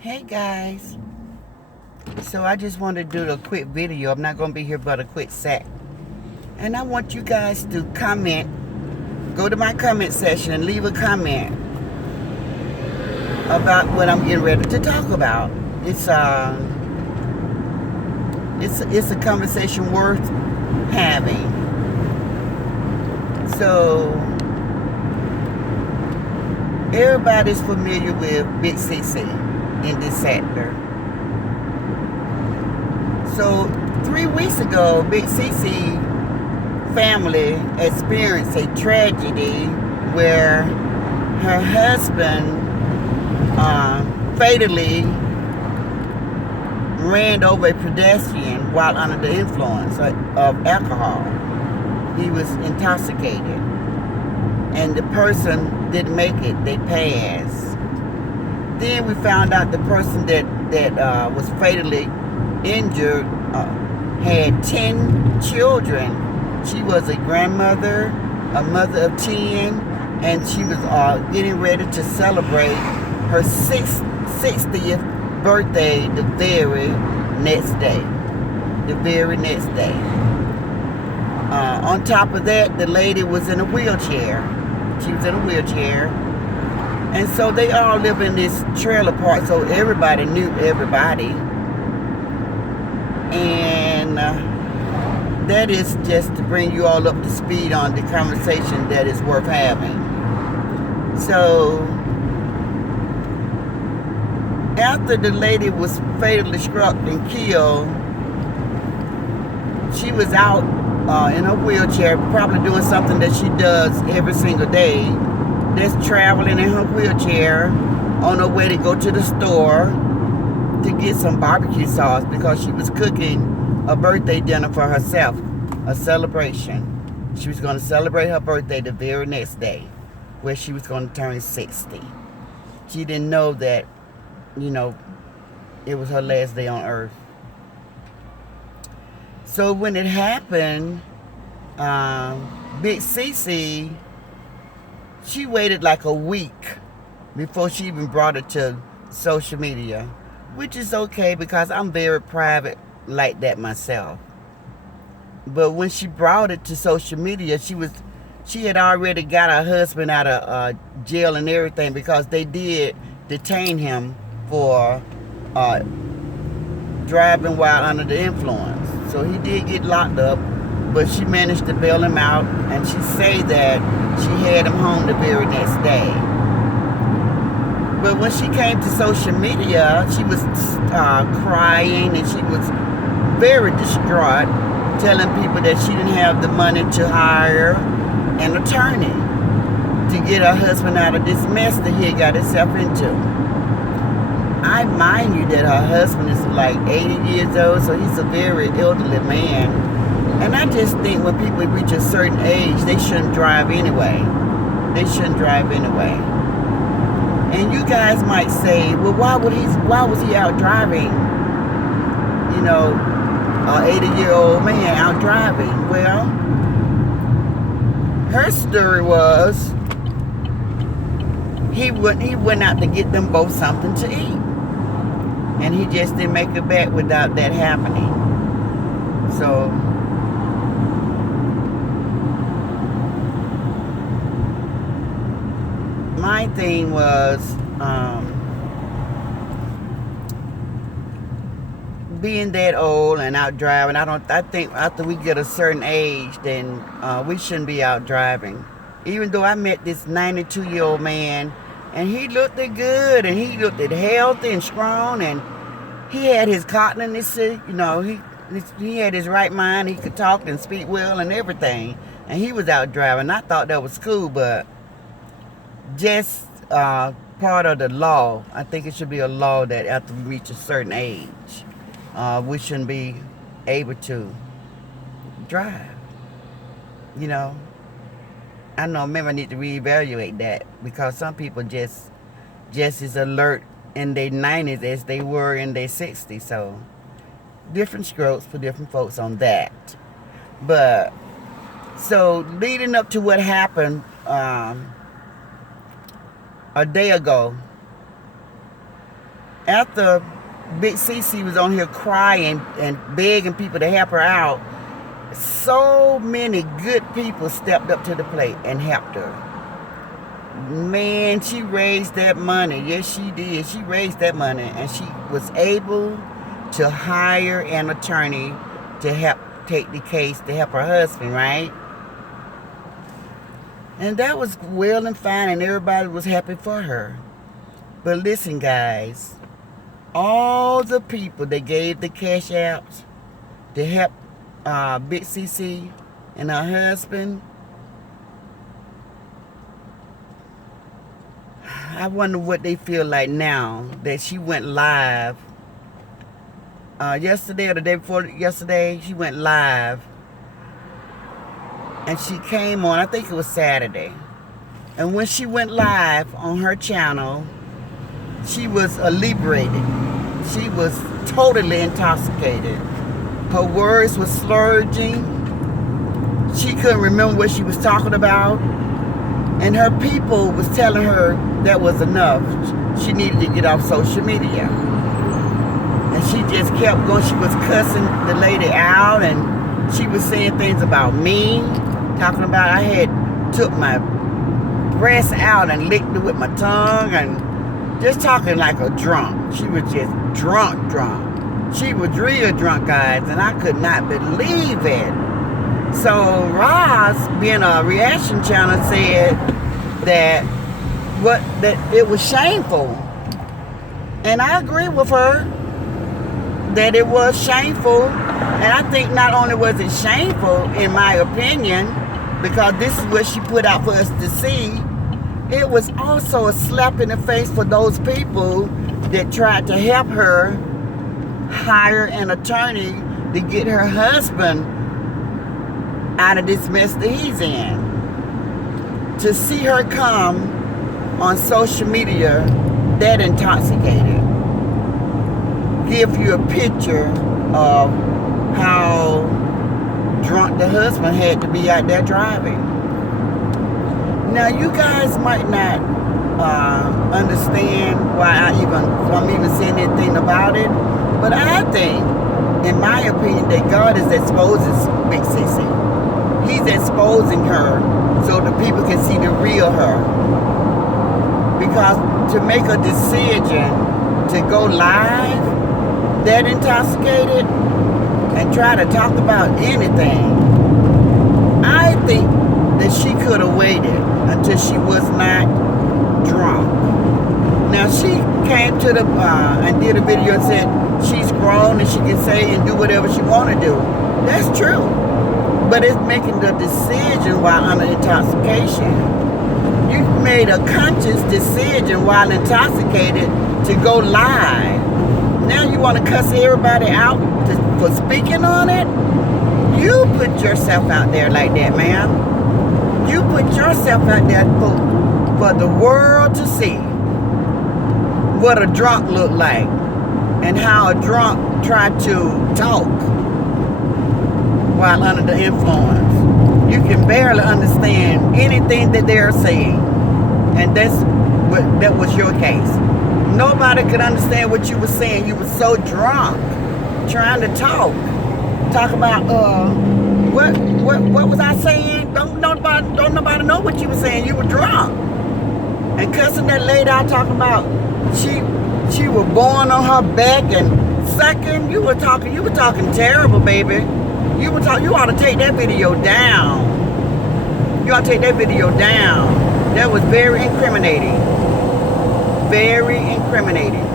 Hey guys, so I just wanted to do a quick video. I'm not going to be here but a quick sec. And I want you guys to comment, go to my comment section and leave a comment about what I'm getting ready to talk about. It's a conversation worth having. So everybody's familiar with Big CC in this sector. So 3 weeks ago, Big CC family experienced a tragedy where her husband fatally ran over a pedestrian while under the influence of alcohol. He was intoxicated, and the person didn't make it. They passed. Then we found out the person that was fatally injured had 10 children. She was a grandmother, a mother of 10, and she was getting ready to celebrate her 60th birthday the very next day. On top of that, the lady was in a wheelchair. She was in a wheelchair. And so they all live in this trailer park, so everybody knew everybody. And that is just to bring you all up to speed on the conversation that is worth having. So after the lady was fatally struck and killed, she was out in her wheelchair, probably doing something that she does every single day. Just traveling in her wheelchair on her way to go to the store to get some barbecue sauce because she was cooking a birthday dinner for herself, a celebration. She was going to celebrate her birthday the very next day, where she was going to turn 60. She didn't know that, it was her last day on earth. So when it happened, Big CC, she waited like a week before she even brought it to social media, which is okay because I'm very private like that myself. But when she brought it to social media, she had already got her husband out of jail and everything because they did detain him for driving while under the influence. So he did get locked up, but she managed to bail him out, and she said that she had him home the very next day. But when she came to social media, she was crying, and she was very distraught, telling people that she didn't have the money to hire an attorney to get her husband out of this mess that he had got himself into. I mind you that her husband is like 80 years old, so he's a very elderly man. And I just think when people reach a certain age, they shouldn't drive anyway. And you guys might say, well, why was he out driving? An 80-year-old man out driving. Well, her story was he went out to get them both something to eat. And he just didn't make it back without that happening. So my thing was being that old and out driving. I think after we get a certain age, then we shouldn't be out driving. Even though I met this 92-year-old man, and he looked good, and he looked healthy and strong, and he had his cognizance. He had his right mind. He could talk and speak well and everything, and he was out driving. I thought that was cool, but just part of the law. I think it should be a law that after we reach a certain age, we shouldn't be able to drive. I know maybe I need to reevaluate that because some people just as alert in their 90s as they were in their 60s. So different strokes for different folks on that. But so leading up to what happened a day ago, after Big Cece was on here crying and begging people to help her out, so many good people stepped up to the plate and helped her. Man, she raised that money. Yes, she did. She raised that money, and she was able to hire an attorney to help take the case to help her husband, right? And that was well and fine, and everybody was happy for her. But listen, guys, all the people that gave the cash out to help Big CC and her husband, I wonder what they feel like now that she went live. Yesterday or the day before yesterday, she went live. And she came on, I think it was Saturday. And when she went live on her channel, she was inebriated. She was totally intoxicated. Her words were slurring. She couldn't remember what she was talking about. And her people was telling her that was enough. She needed to get off social media. And she just kept going. She was cussing the lady out, and she was saying things about me. Talking about I had took my breast out and licked it with my tongue, and just talking like a drunk. She was just drunk. She was real drunk, guys, and I could not believe it. So Roz, being a reaction channel, said that it was shameful. And I agree with her that it was shameful. And I think not only was it shameful, in my opinion, because this is what she put out for us to see, it was also a slap in the face for those people that tried to help her hire an attorney to get her husband out of this mess that he's in. To see her come on social media that intoxicated, give you a picture of how drunk the husband had to be out there driving. Now, you guys might not understand why I'm even saying anything about it, but I think, in my opinion, that God is exposing Big CC. He's exposing her so the people can see the real her. Because to make a decision to go live, that intoxicated, and try to talk about anything, I think that she could have waited until she was not drunk. Now, she came to the and did a video and said she's grown and she can say and do whatever she want to do. That's true. But it's making the decision while under intoxication. You made a conscious decision while intoxicated to go live. Now you want to cuss everybody out for speaking on it? You put yourself out there like that, ma'am. You put yourself out there for the world to see what a drunk look like and how a drunk tried to talk while under the influence. You can barely understand anything that they're saying, and that was your case. Nobody could understand what you were saying. You were so drunk, trying to talk about what was I saying? Don't nobody know what you were saying. You were drunk and cussing that lady out, talking about she was born on her back and sucking. You were talking terrible, baby. You ought to take that video down. You ought to take that video down. That was very incriminating. Very incriminating.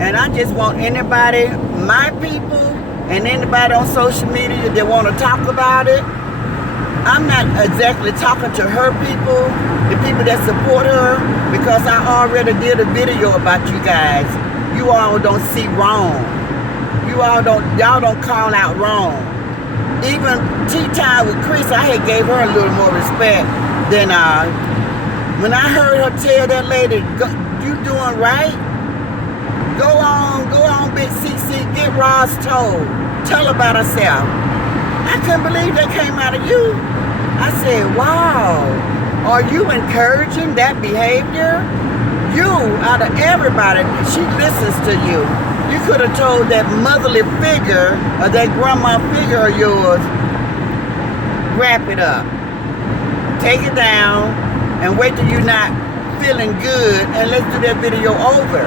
And I just want anybody, my people, and anybody on social media that want to talk about it. I'm not exactly talking to her people, the people that support her, because I already did a video about you guys. You all don't see wrong. Y'all don't call out wrong. Even Tea Time with Chris, I had gave her a little more respect than when I heard her tell that lady, you doing right? Go on, Big CC, get Roz told. Tell her about herself. I couldn't believe that came out of you. I said, wow, are you encouraging that behavior? You, out of everybody, she listens to you. You could have told that motherly figure or that grandma figure of yours, wrap it up. Take it down and wait till you're not feeling good and let's do that video over.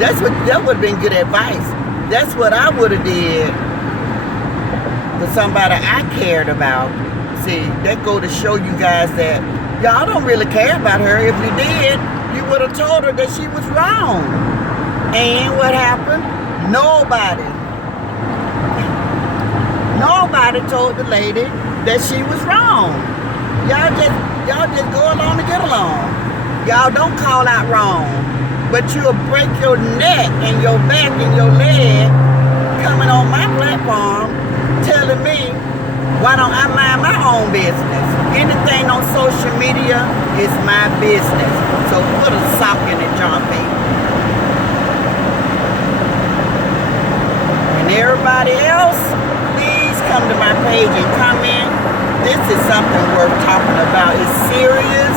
That would have been good advice. That's what I would have did for somebody I cared about. See, that go to show you guys that y'all don't really care about her. If you did, you would have told her that she was wrong. And what happened? Nobody told the lady that she was wrong. Y'all just go along to get along. Y'all don't call out wrong. But you'll break your neck and your back and your leg coming on my platform telling me why don't I mind my own business? Anything on social media is my business. So put a sock in it, John B. And everybody else, please come to my page and comment. This is something worth talking about. It's serious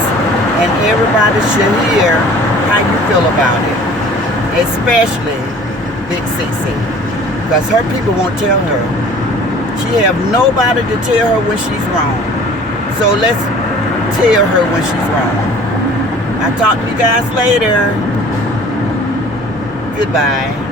and everybody should hear how you feel about it. Especially Big CC. Because her people won't tell her. She have nobody to tell her when she's wrong. So let's tell her when she's wrong. I'll talk to you guys later. Goodbye.